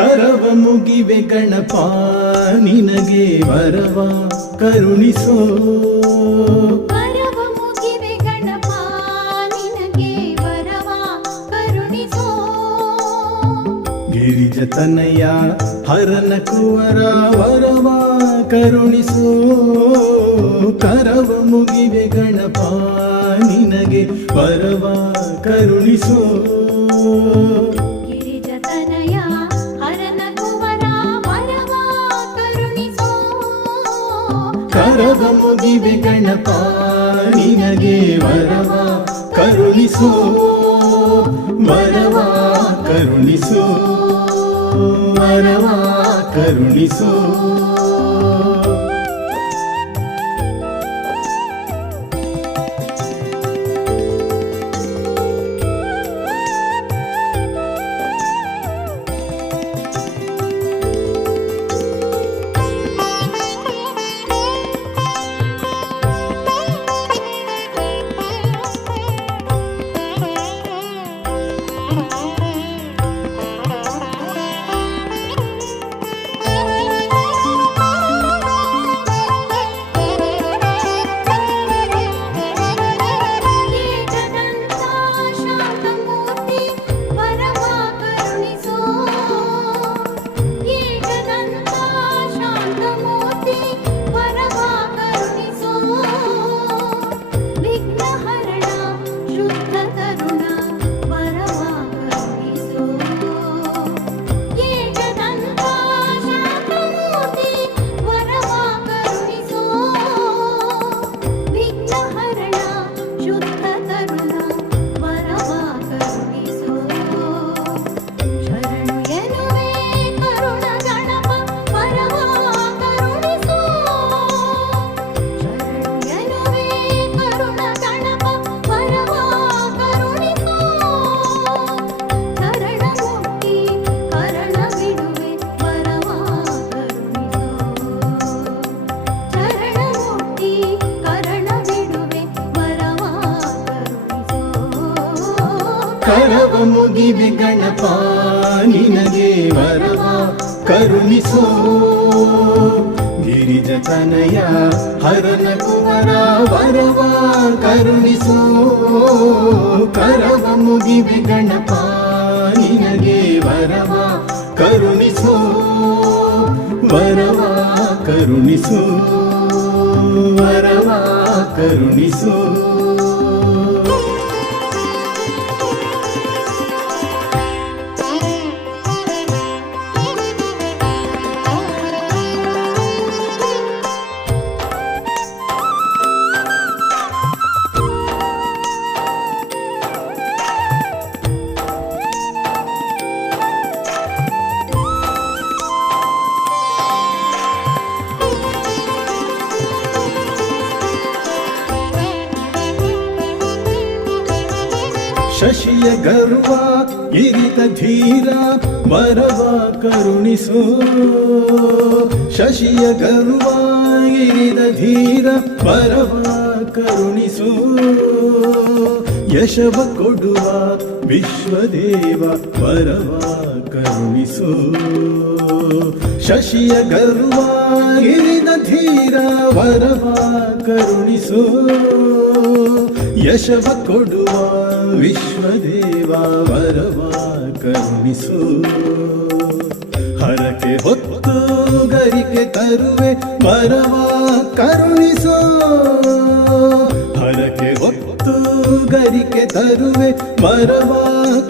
ಕರವ ಮುಗಿವೆ ಗಣಪ ನಿನಗೆ ವರವ ಕರುಣಿಸೋ. ಕರವ ಮುಗಿವೆ ಗಣಪ ನಿನಗೆ ವರವ ಕರುಣಿಸೋ. ಗಿರಿಜತನಯ ಹರನ ಕುವರ ವರವ ಕರುಣಿಸೋ. ಕರವ ಮುಗಿವೆ ಗಣಪ ನಿನಗೆ ವರವ ಕರುಣಿಸೋ. ಗಿರಿಜತನಯ ಹರನ ಕುವರ ವರವ ಕರುಣಿಸೋ. ಕರವ ಮುಗಿವೆ ಗಣಪ ನಿನಗೆ ವರವ ಕರುಣಿಸೋ. ವರವ ಕರುಣಿಸೋ. ವರವ ಕರುಣಿಸೋ. ಕರವ ಮುಗಿವೆ ಗಣಪ ನಿನಗೆ ವರವ ಕರುಣಿಸೋ. ಗಿರಿಜತನಯ ಹರನ ಕುವರ ವರವ ಕರುಣಿಸೋ. ಕರವ ಮುಗಿವೆ ಗಣಪ ನಿನಗೆ ವರವ ಕರುಣಿಸೋ. ವರವ ಕರುಣಿಸೋ. ವರವ ಕರುಣಿಸೋ. ಶಶಿಯ ಗರ್ವ ಇರಿತ ಧೀರ ವರವ ಕರುಣಿಸೋ. ಶಶಿಯ ಗರ್ವ ಇರಿದ ಧೀರ ವರವ ಕರುಣಿಸೋ. ಯಶವ ಕೊಡುವ ವಿಶ್ವದೇವ ವರವ ಕರುಣಿಸೋ. ಶಶಿಯ ಗರ್ವ ಇರಿದ ಧೀರ ವರವ ಕರುಣಿಸೋ. ಯಶವ ಕೊಡುವ ವಿಶ್ವದೇವ ವರವ ಕರುಣಿಸೋ. ಹರಕೆ ಹೊತ್ತು ಗರಿಕೆ ತರುವೆ ವರವ ಕರುಣಿಸೋ. ಹರಕೆ ಹೊತ್ತು ಗರಿಕೆ ತರುವೆ ವರವ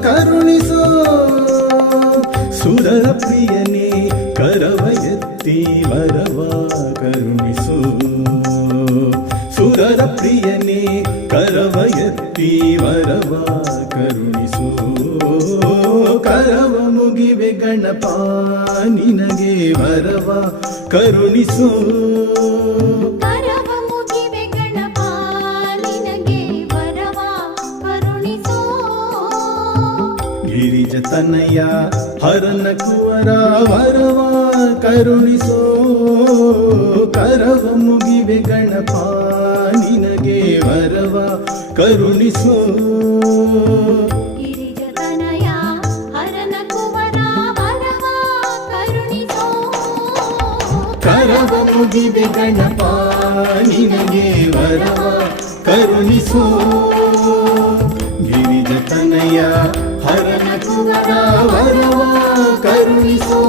ಕರುಣಿಸೋ. ಸುರರ ಪ್ರಿಯನೇ ಕರವ ಎತ್ತಿ ವರವ ಕರುಣಿಸೋ. ಸುರರ ಪ್ರಿಯನೇ ಕರವ ಎತ್ತಿ ವರವ ಕರುಣಿಸೋ. ಕರವ ಮುಗಿವೆ ಗಣಪ ನಿನಗೆ ವರವ ಕರುಣಿಸೋ. ಕರವ ಮುಗಿವೆ ಗಣಪ ನಿನಗೆ ವರವ ಕರುಣಿಸೋ. ಗಿರಿಜತನಯ ಹರನ ಕುವರ ವರವ ಕರುಣಿಸೋ. ಕರವ ಮುಗಿವೆ ಗಣಪ ನಿನಗೆ ವರವ ಕರುಣಿಸೋ. ಗಿರಿಜತನಯ ಹರನ ಕುವರ ವರವ ಕರವ ಮುಗಿವೆ ಗಣಪ ನಿನಗೆ ವರವ ಕರುಣಿಸೋ ಗಿರಿಜತನಯ ಹರನ ಕುವರ ವರವ ಕರುಣಿಸೋ